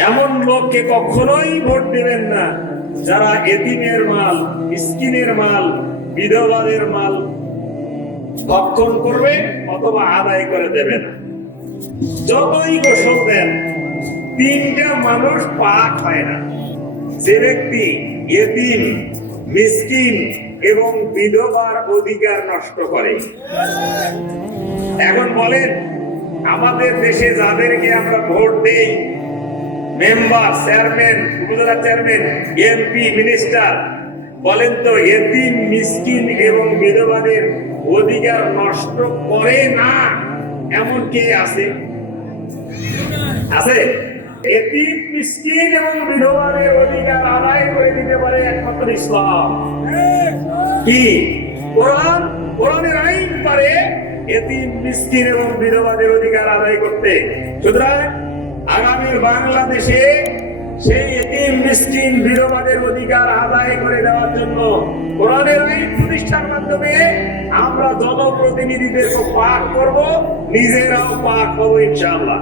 এমন লোককে কখনোই ভোট দেবেন না যারা এতিমের মাল, মিসকিনের মাল, বিধবাদের মাল ভক্ষণ করবে অথবা আদায় করে দেবে না। যতই গোসল দেন, তিনটা মানুষ পাক হয় না। যে ব্যক্তি এতিম, মিসকিন এবং বিধবার অধিকার নষ্ট করে। এখন বলেন, আমাদের দেশে যাদেরকে আমরা ভোট দেই, মেম্বার, চেয়ারম্যান, উপজেলা চেয়ারম্যান, এমপি, মিনিস্টার, বলেন তো এতিম, মিসকিন এবং বিধবাদের অধিকার নষ্ট করে না এমন কে আছে? আছে? এতিম, মিসকিন এবং বিধবাদের অধিকার আদায় করে দিতে পারে একমাত্র ইসলাম। কি? কোরআন, কোরআনের আইন পারে এতিম, মিসকিন এবং বিধবাদের অধিকার আদায় করতে। সুতরাং আগামী বাংলাদেশে সেই এতিম, মিসকিন, বিধবাদের অধিকার আদায় করে দেওয়ার জন্য কোরআনের আইন প্রতিষ্ঠার মাধ্যমে আমরা জনপ্রতিনিধিদেরকে পাক করব, নিজেরাও পাক হবো ইনশাআল্লাহ।